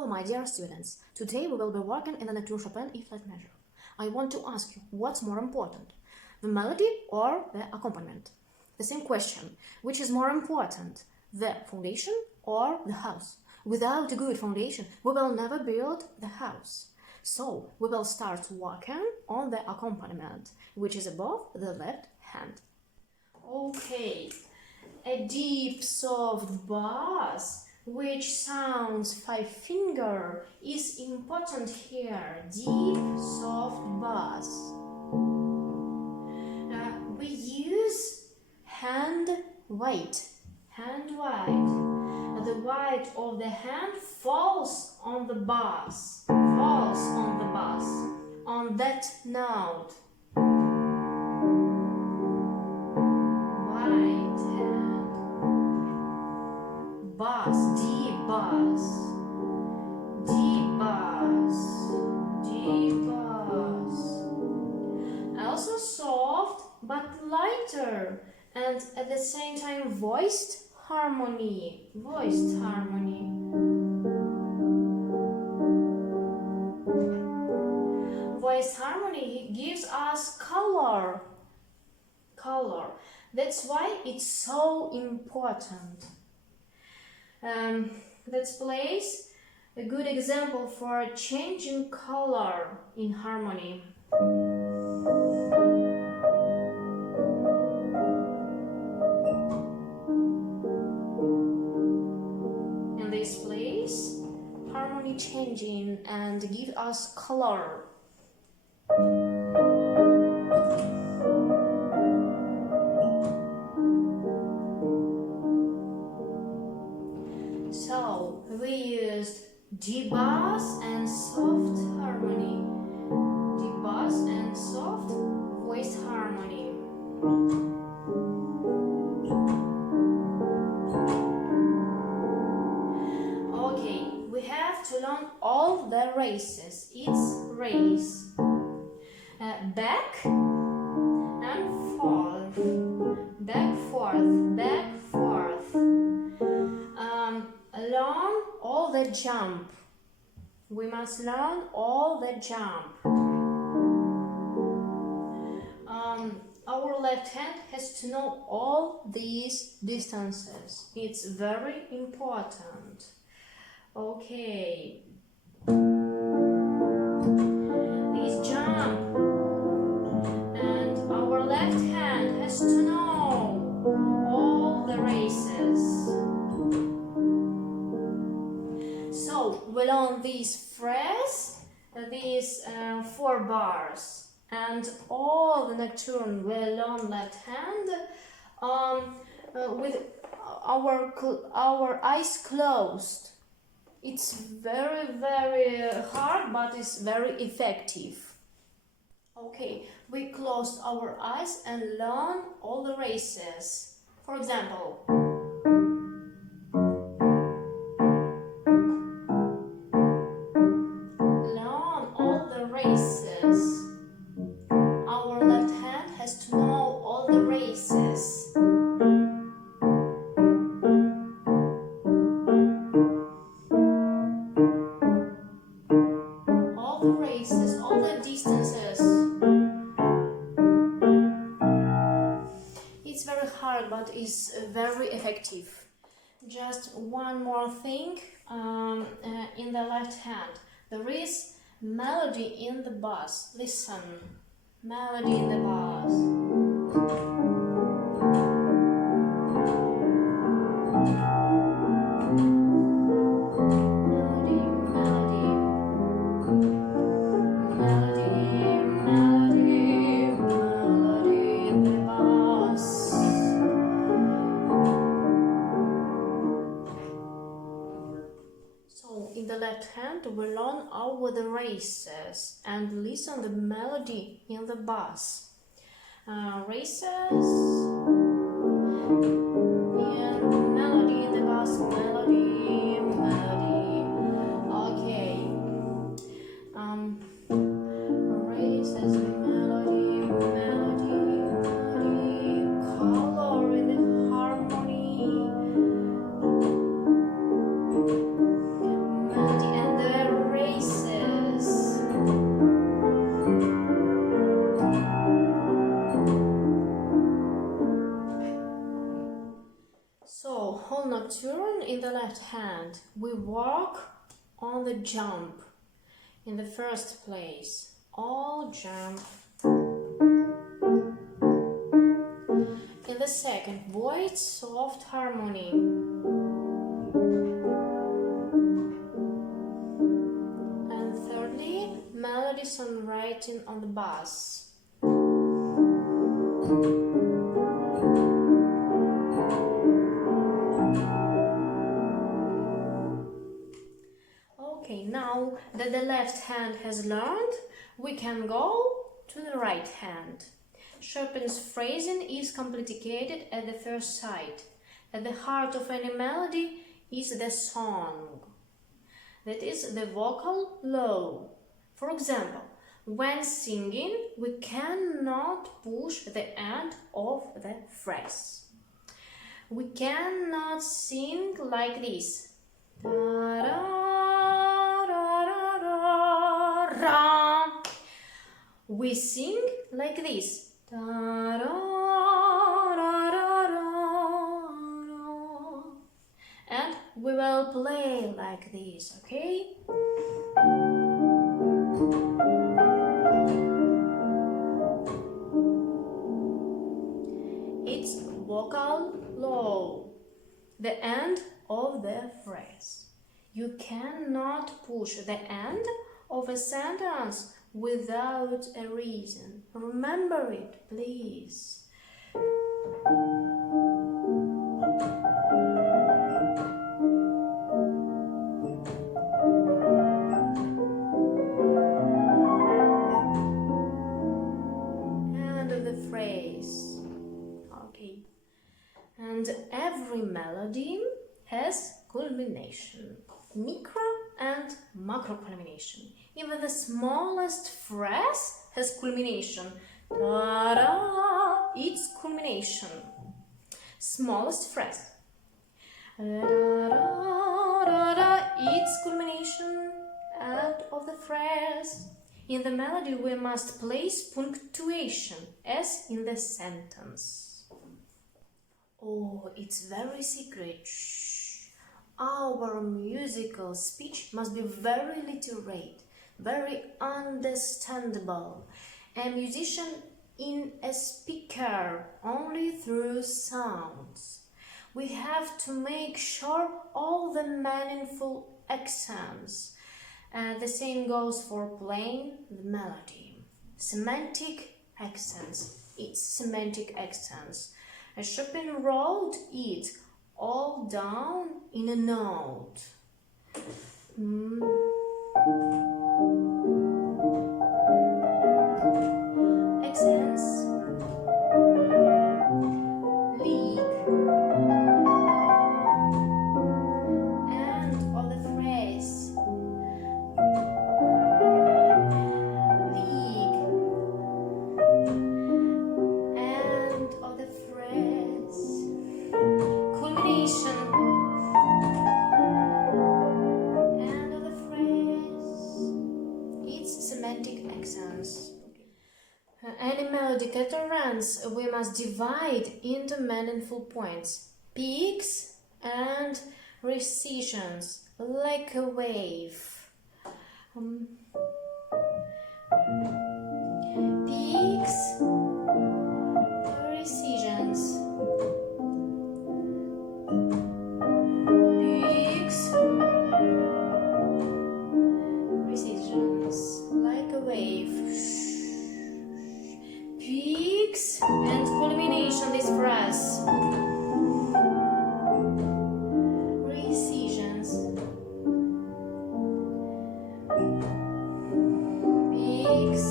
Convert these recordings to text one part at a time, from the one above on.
Hello, my dear students. Today we will be working in the Nocturne Chopin E-flat measure. I want to ask you, what's more important, the melody or the accompaniment? The same question, which is more important, the foundation or the house? Without a good foundation, we will never build the house. So we will start working on the accompaniment, which is above the left hand. Okay, a deep, soft bass which sounds 5-finger is important here. Deep, soft bass. We use hand weight. The weight of the hand falls on the bass. On that note. Bass, deep bass, also soft but lighter, and at the same time voiced harmony. Voiced harmony gives us color. That's why it's so important. Let's place a good example for changing color in harmony. In this place, harmony changing and give us color. So we used deep bass and soft harmony, deep bass and soft voiced harmony. Okay, we have to learn all the races. It's race, back and forth, back, forth, back, forth. Learn all the jump. We must learn all the jump. Our left hand has to know all these distances. It's very important. Okay. This jump. And our left hand has to know all the races. So we learn this phrase, these 4 bars, and all the nocturne we learn left hand with our eyes closed. It's very, very hard, but it's very effective. Okay, we close our eyes and learn all the races. For example, our left hand has to know all the races. All the races, all the distances. It's very hard, but it's very effective. Just one more thing in the left hand. There is melody in the bass. Listen. Melody in the bass. Melody in the bass. So in the left hand we learn all the races and listen the melody in the bass. Races and melody in the bass. Melody. Okay. Races, melody. Color in the harmony. Melody and left hand, we work on the jump in the first place. All jump. In the second, void soft harmony. And thirdly, melody songwriting on the bass. Okay, now that the left hand has learned, we can go to the right hand. Chopin's phrasing is complicated at the first sight. At the heart of any melody is the song. That is the vocal low. For example, when singing, we cannot push the end of the phrase. We cannot sing like this. We sing like this. And we will play like this, okay? It's vocal low, the end of the phrase. You cannot push the end of a sentence without a reason. Remember it, please. End of the phrase. Okay. And every melody has culmination, micro and macro culmination. Even the smallest phrase has culmination. Ta-da! It's culmination. Smallest phrase. Da-da-da-da-da. It's culmination. End of the phrase. In the melody, we must place punctuation, as in the sentence. Oh, it's very secret. Shh. Our musical speech must be very literate, very understandable. A musician in a speaker only through sounds. We have to make sure all the meaningful accents. The same goes for playing the melody. Semantic accents. It's semantic accents. Chopin wrote it all down in a note. Accents, leak, end of the phrase, leak, end of the phrase, culmination, end of the phrase. It's semantic accents. Any melodic utterance we must divide into meaningful points, peaks and recessions, like a wave. Peaks, recessions. Peaks, recessions, like a wave. Peaks and culmination, this phrase. Recessions. Peaks.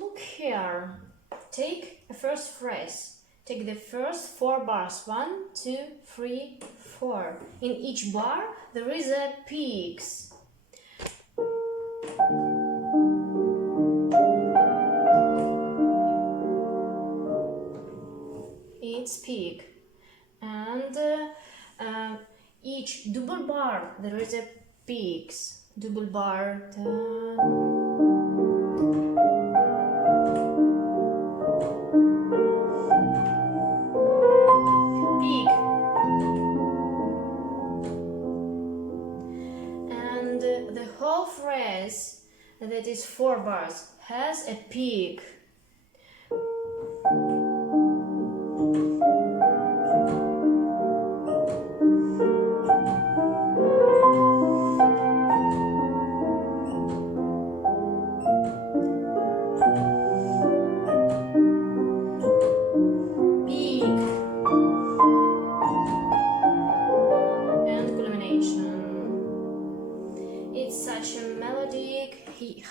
Look here. Take a first phrase. Take the first 4 bars. 1, 2, 3, 4. In each bar there is a peaks. It's peak. And each double bar there is a peaks. Double bar. is 4 bars, has a peak.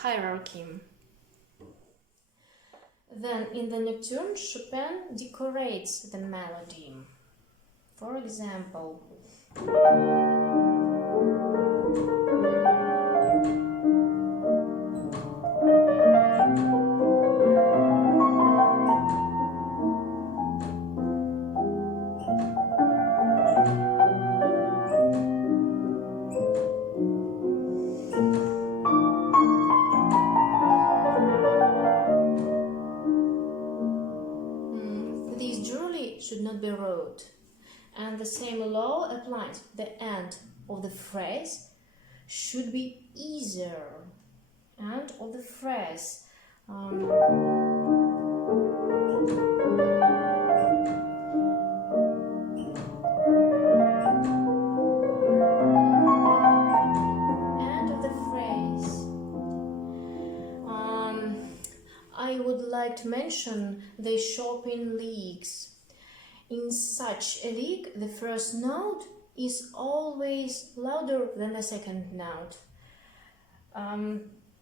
Hierarchy. Then in the Nocturne, Chopin decorates the melody. For example, should not be wrote, and the same law applies. The end of the phrase should be easier. End of the phrase. End of the phrase. I would like to mention the Chopin leagues. In such a league, the first note is always louder than the second note.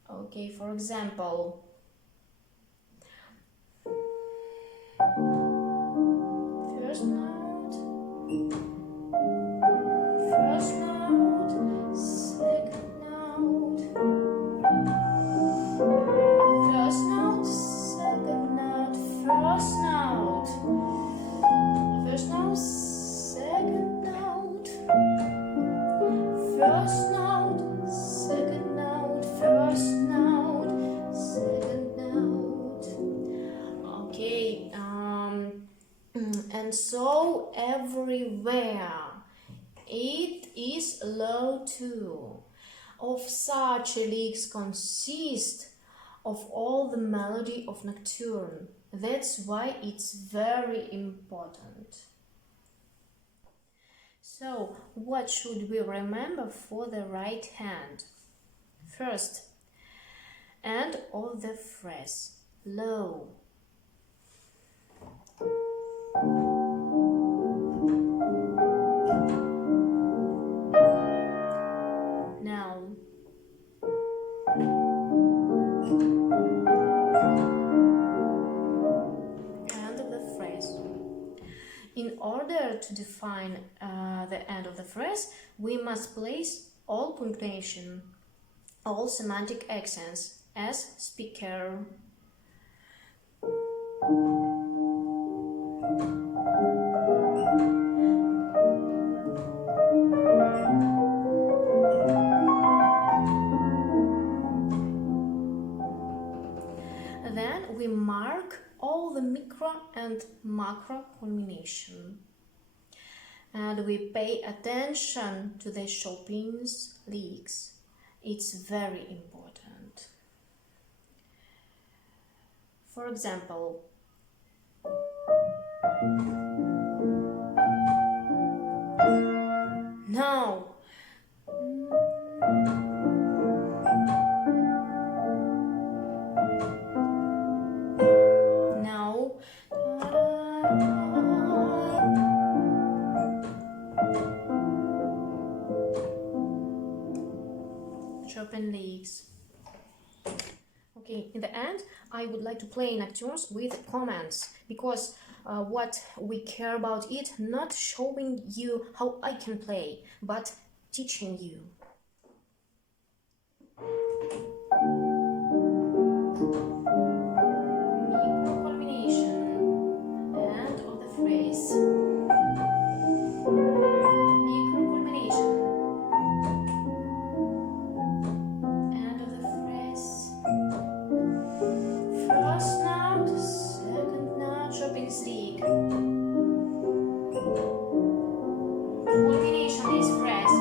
Okay, for example, first note, second note, first note, second note, first note. First note, second note, first note, second note, first note, second note. Okay, and so everywhere. It is low too. Of such leagues consist of all the melody of Nocturne. That's why it's very important. So, what should we remember for the right hand? First, end of the phrase, low. Now, in order to define the end of the phrase, we must place all punctuation, all semantic accents as speaker. Then we mark all the micro and macro culmination, and we pay attention to the Chopin's leagues. It's very important. For example, now Chopin leagues. Okay, in the end, I would like to play nocturnes with comments, because what we care about it, not showing you how I can play, but teaching you. Micro culmination, end of the phrase. Micro culmination, end of the phrase. First note, second note, Chopin's league. Culmination is phrase.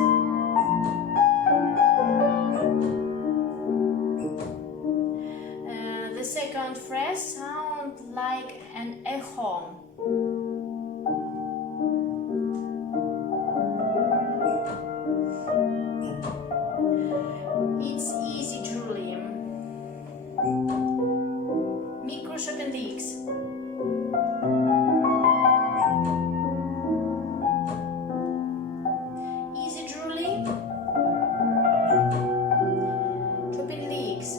home. It's easy, Julie. Micro Chopin licks. Easy, Julie. Chopin licks.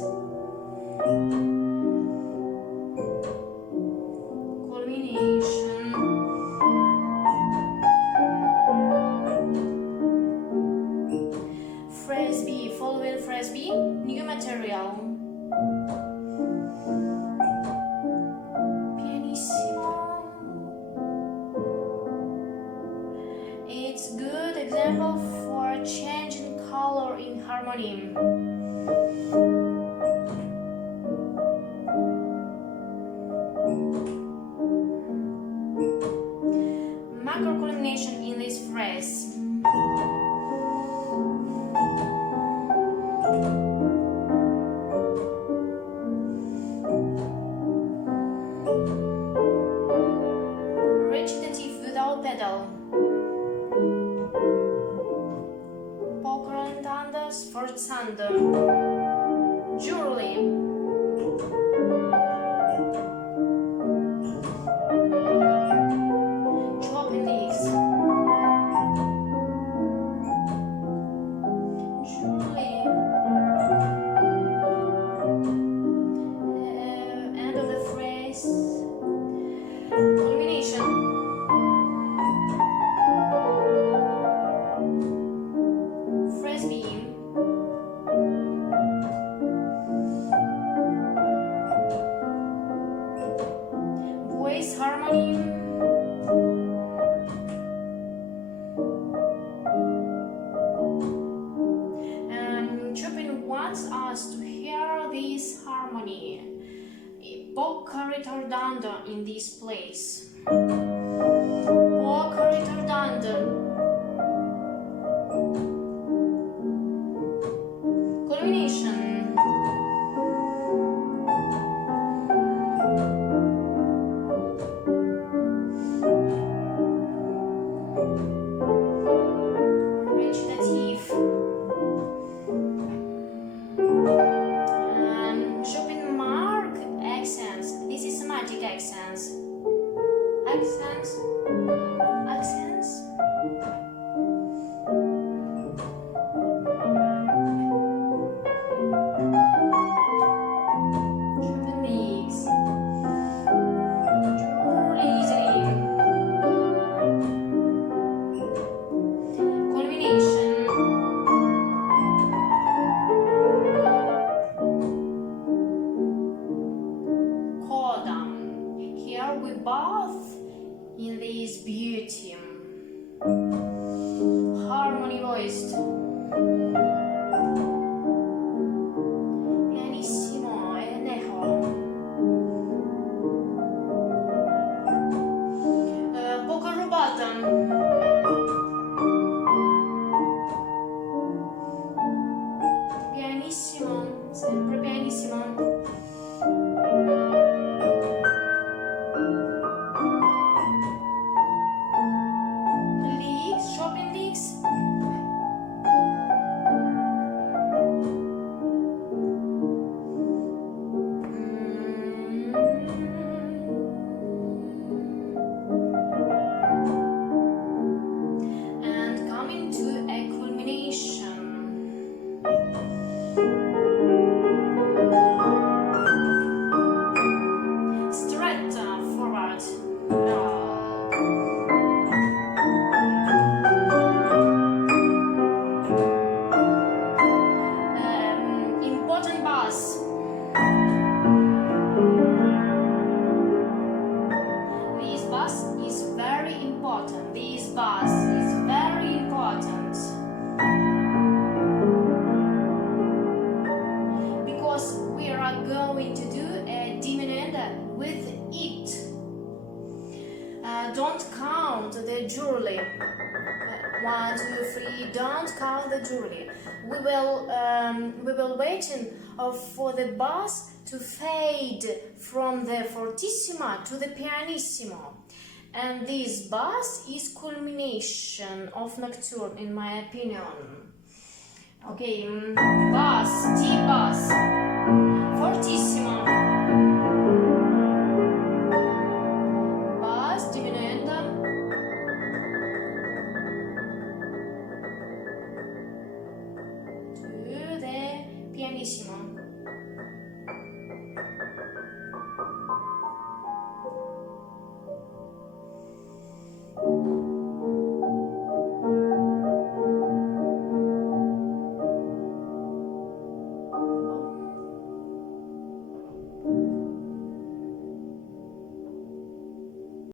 Culmination. Phrase B, following phrase B, new material. Pianissimo. It's good example for changing color in harmony. Macro culmination in this phrase. Recitative without pedal. Poker and Thunders forzando. Julie. Chopin licks. Julie. End of the phrase. Culmination. Phrase B. Voice harmony. Chopin wants us to hear this harmony. Poco ritardando in this place. Poco ritardando. Culmination. Recitative. Chopin mark accents. This is semantic accents. Accents. Accents. Chopin mix. Easily. Culmination. Here we bath in this beauty. Harmony voiced. Pianissimo and echo. Poco rubata. Pianissimo, sempre pianissimo. Chopin licks. And coming to a culmination. Straight forward. Important bass. This bass is very important. This bass is very important. Because we are going to do a diminuendo with it. Don't count the Julie. 1, 2, 3. Don't count the Julie. We will waiting for the bass to fade from the fortissima to the pianissimo. And this bass is culmination of Nocturne, in my opinion. Okay, bass, D bass, fortissimo.